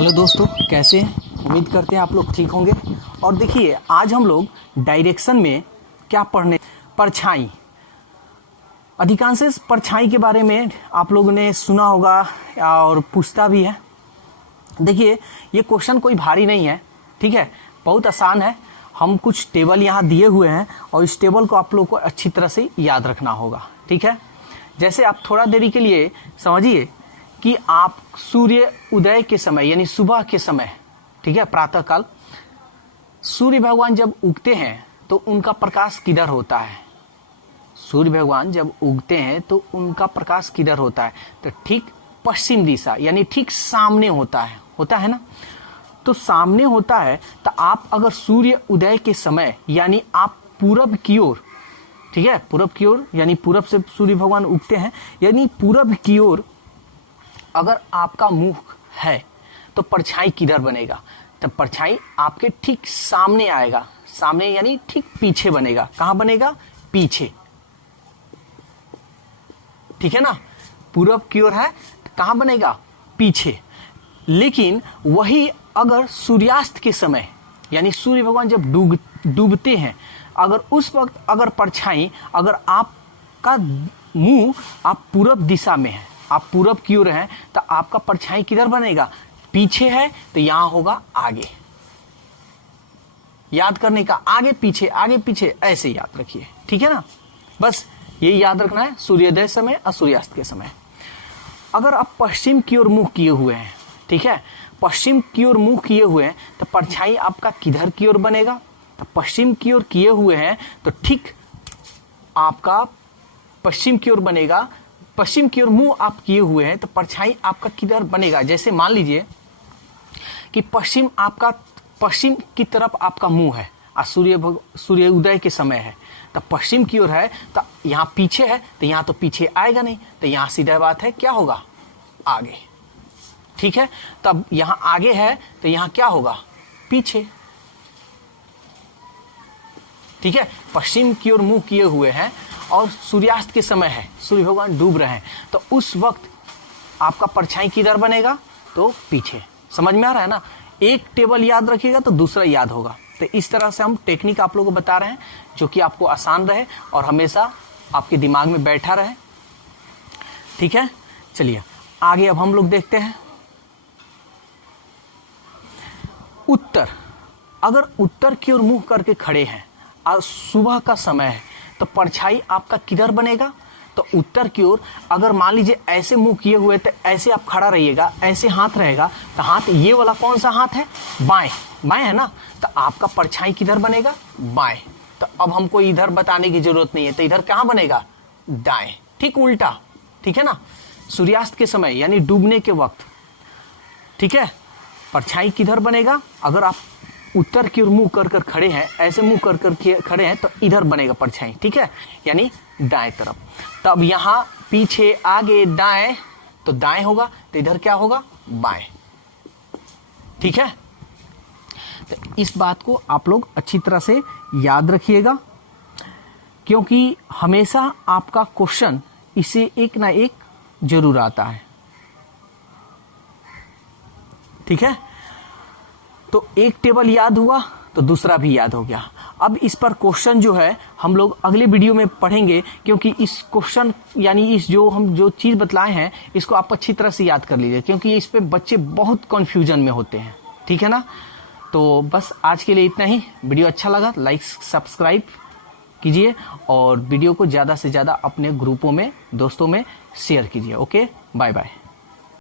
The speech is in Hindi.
हेलो दोस्तों, कैसे हैं? उम्मीद करते हैं आप लोग ठीक होंगे। और देखिए, आज हम लोग डायरेक्शन में क्या पढ़ने, परछाई। अधिकांश परछाई के बारे में आप लोगों ने सुना होगा और पूछता भी है। देखिए, ये क्वेश्चन कोई भारी नहीं है, ठीक है, बहुत आसान है। हम कुछ टेबल यहाँ दिए हुए हैं और इस टेबल को आप लोग को अच्छी तरह से याद रखना होगा, ठीक है। जैसे आप थोड़ा देरी के लिए समझिए कि आप सूर्य उदय के समय यानी सुबह के समय, ठीक है, प्रातः काल सूर्य भगवान जब उगते हैं तो उनका प्रकाश किधर होता है? सूर्य भगवान जब उगते हैं तो उनका प्रकाश किधर होता है? तो ठीक पश्चिम दिशा यानी ठीक सामने होता है ना। तो सामने होता है। तो आप अगर सूर्य उदय के समय यानी आप पूरब की ओर, ठीक है, पूरब की ओर यानी पूरब से सूर्य भगवान उगते हैं, यानी पूरब की ओर अगर आपका मुंह है तो परछाई किधर बनेगा? तो परछाई आपके ठीक सामने आएगा, सामने यानी ठीक पीछे बनेगा। कहां बनेगा? पीछे, ठीक है ना। पूरब की ओर है तो कहां बनेगा? पीछे। लेकिन वही अगर सूर्यास्त के समय यानी सूर्य भगवान जब डूबते हैं, अगर उस वक्त अगर परछाई, अगर आपका मुंह आप पूरब दिशा में है, आप पूरब की ओर हैं, तो आपका परछाई किधर बनेगा? पीछे है तो यहां होगा आगे। याद करने का, आगे पीछे ऐसे याद रखिए, ठीक है ना। बस यही याद रखना है, सूर्योदय समय और सूर्यास्त के समय। अगर आप पश्चिम की ओर मुंह किए हुए हैं, ठीक है, पश्चिम की ओर मुंह किए हुए हैं, तो परछाई आपका किधर की ओर बनेगा? तो पश्चिम की ओर किए हुए हैं तो ठीक आपका पश्चिम की ओर बनेगा। पश्चिम की ओर मुंह आप किए हुए हैं तो परछाई आपका किधर बनेगा? जैसे मान लीजिए कि पश्चिम की तरफ आपका मुंह है और सूर्य उदय के समय है, तो पश्चिम की ओर है तो यहाँ पीछे है, तो यहाँ तो पीछे आएगा नहीं, तो यहाँ सीधा बात है क्या होगा? आगे, ठीक है। तब यहाँ आगे है तो यहाँ क्या होगा? पीछे, ठीक है। पश्चिम की ओर मुंह किए हुए हैं और सूर्यास्त के समय है, सूर्य भगवान डूब रहे हैं, तो उस वक्त आपका परछाई किधर बनेगा? तो पीछे। समझ में आ रहा है ना। एक टेबल याद रखिएगा तो दूसरा याद होगा। तो इस तरह से हम टेक्निक आप लोगों को बता रहे हैं जो कि आपको आसान रहे और हमेशा आपके दिमाग में बैठा रहे, ठीक है। चलिए आगे अब हम लोग देखते हैं उत्तर। अगर उत्तर की ओर मुंह करके खड़े हैं और सुबह का समय है तो परछाई आपका किधर बनेगा? तो उत्तर की ओर। अगर मान लीजिए ऐसे मुंह किए हुए तो ऐसे आप खड़ा रहिएगा, ऐसे हाथ रहेगा, तो हाथ ये वाला कौन सा हाथ है? बाएं है ना। तो आपका परछाई किधर बनेगा? बाएं। तो अब हमको इधर बताने की जरूरत नहीं है, तो इधर कहां बनेगा? दाएं। ठीक उल्टा, ठीक है ना। सूर्यास्त के समय यानी डूबने के वक्त, ठीक है, परछाई किधर बनेगा? अगर आप उत्तर की ओर मुंह कर खड़े हैं, ऐसे मुंह कर खड़े हैं, तो इधर बनेगा परछाई, ठीक है, यानी दाएं तरफ। तब यहां पीछे आगे दाएं, तो दाएं होगा, तो इधर क्या होगा? बाएं, ठीक है। तो इस बात को आप लोग अच्छी तरह से याद रखिएगा, क्योंकि हमेशा आपका क्वेश्चन इसे एक ना एक जरूर आता है, ठीक है। तो एक टेबल याद हुआ तो दूसरा भी याद हो गया। अब इस पर क्वेश्चन जो है हम लोग अगले वीडियो में पढ़ेंगे, क्योंकि इस क्वेश्चन यानी इस हम जो चीज बतलाए हैं इसको आप अच्छी तरह से याद कर लीजिए, क्योंकि इस पे बच्चे बहुत कंफ्यूजन में होते हैं, ठीक है ना। तो बस आज के लिए इतना ही। वीडियो अच्छा लगा लाइक सब्सक्राइब कीजिए और वीडियो को ज्यादा से ज्यादा अपने ग्रुपों में, दोस्तों में शेयर कीजिए। Okay, bye bye.